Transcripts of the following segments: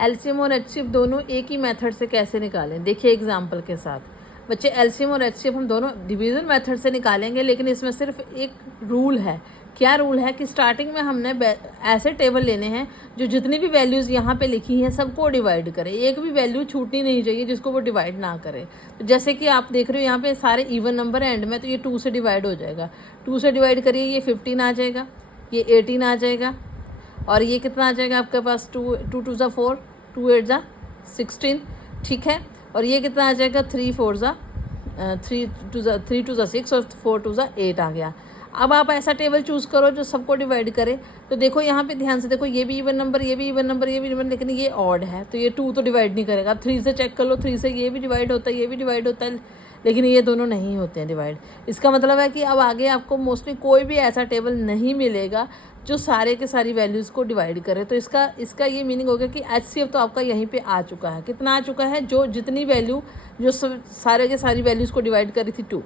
LCM और HCF दोनों एक ही मेथड से कैसे निकालें, देखिए एग्जांपल के साथ। बच्चे एलसीएम और एचसीएफ हम दोनों डिवीजन मेथड से निकालेंगे, लेकिन इसमें सिर्फ एक रूल है। क्या रूल है कि स्टार्टिंग में हमने ऐसे टेबल लेने हैं जो जितनी भी वैल्यूज़ यहाँ पे लिखी हैं सबको डिवाइड करें, एक भी वैल्यू छूटनी नहीं चाहिए जिसको वो डिवाइड ना करे। तो जैसे कि आप देख रहे हो यहाँ पे सारे इवन नंबर एंड में, तो ये 2 से डिवाइड हो जाएगा। 2 से डिवाइड करिए, ये 15 आ जाएगा, ये 18 आ जाएगा, और ये कितना आ जाएगा आपके पास 2 2 ज़ा 4, 2 8 ज़ा 16, ठीक है। और ये कितना आ जाएगा 3 4 ज़ा 3 2 ज़ा 6 और 4 2 ज़ा 8 आ गया। अब आप ऐसा टेबल चूज़ करो जो सबको डिवाइड करे। तो देखो यहाँ पे ध्यान से देखो, ये भी इवन नंबर, ये भी इवन नंबर, ये भी इवन, लेकिन ये ऑड है तो ये 2 तो डिवाइड नहीं करेगा। आप 3 से चेक कर लो, 3 से ये भी डिवाइड होता है, ये भी डिवाइड होता है, लेकिन ये दोनों नहीं होते हैं डिवाइड। इसका मतलब है कि अब आगे आपको मोस्टली कोई भी ऐसा टेबल नहीं मिलेगा जो सारे के सारी वैल्यूज़ को डिवाइड करे। तो इसका ये मीनिंग हो गया कि एचसीएफ तो आपका यहीं पे आ चुका है। कितना आ चुका है, जो जितनी वैल्यू जो सारे के सारी वैल्यूज़ को डिवाइड करी थी 2,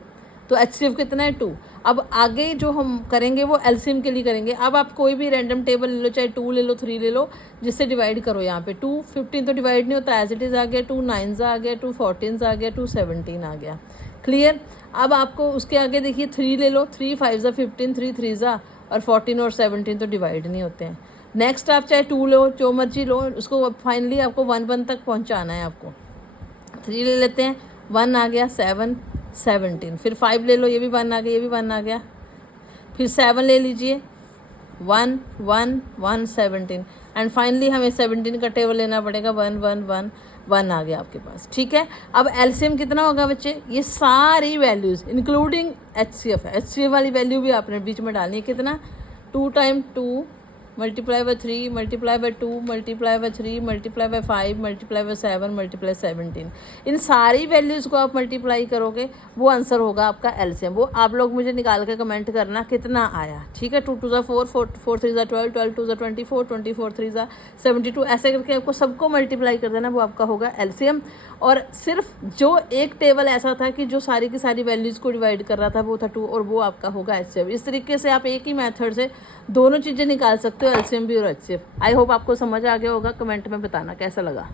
तो एचसीएफ कितना है 2। अब आगे जो हम करेंगे वो एलसीएम के लिए करेंगे। अब आप कोई भी रैंडम टेबल ले लो, चाहे 2 ले लो, 3 ले लो, जिससे डिवाइड करो। यहाँ पे 2 15 तो डिवाइड नहीं होता, एज इट इज़ आ गया। 2 9 आ गया, 2 14 आ गया, 2 17 आ गया। क्लियर। अब आपको उसके आगे देखिए 3 ले लो, 3 5 ज़ा 15, 3 3 ज़ा, और 14 और 17 तो डिवाइड नहीं होते हैं। नेक्स्ट आप चाहे 2 लो, जो मर्जी लो, उसको फाइनली आपको 1 1 तक पहुँचाना है आपको। 3 ले लेते हैं, 1 आ गया, 7 17, फिर 5 ले लो, ये भी 1 आ गया, ये भी 1 आ गया, फिर 7 ले लीजिए, 1 1 1 17, एंड फाइनली हमें 17 का टेबल लेना पड़ेगा, 1 1 1 1 आ गया आपके पास, ठीक है। अब एलसीएम कितना होगा बच्चे, ये सारी वैल्यूज़ इंक्लूडिंग एचसीएफ है, एचसीएफ वाली वैल्यू भी आपने बीच में डालनी है। कितना, 2 time 2 multiply by 3 multiply by 2 multiply by 3 multiply by 5 multiply by 7 multiply 17, इन सारी वैल्यूज़ को आप मल्टीप्लाई करोगे, वो आंसर होगा आपका एलसीएम। वो आप लोग मुझे निकाल के कमेंट करना कितना आया, ठीक है। 2 2 ज़ा 4 4 3 ज़ा 12 12 2 ज़ा 24 24 3 ज़ा 72, ऐसे करके आपको सबको मल्टीप्लाई कर देना, वो आपका होगा एलसीएम। और सिर्फ जो एक टेबल ऐसा था कि जो सारी की सारी वैल्यूज़ को डिवाइड कर रहा था, वो था 2, और वो आपका होगा एचसीएफ। इस तरीके से आप एक ही मेथड से दोनों चीज़ें निकाल सकते हो, एलसीएम भी और एचसीएफ। आई होप आपको समझ आ गया होगा। कमेंट में बताना कैसा लगा।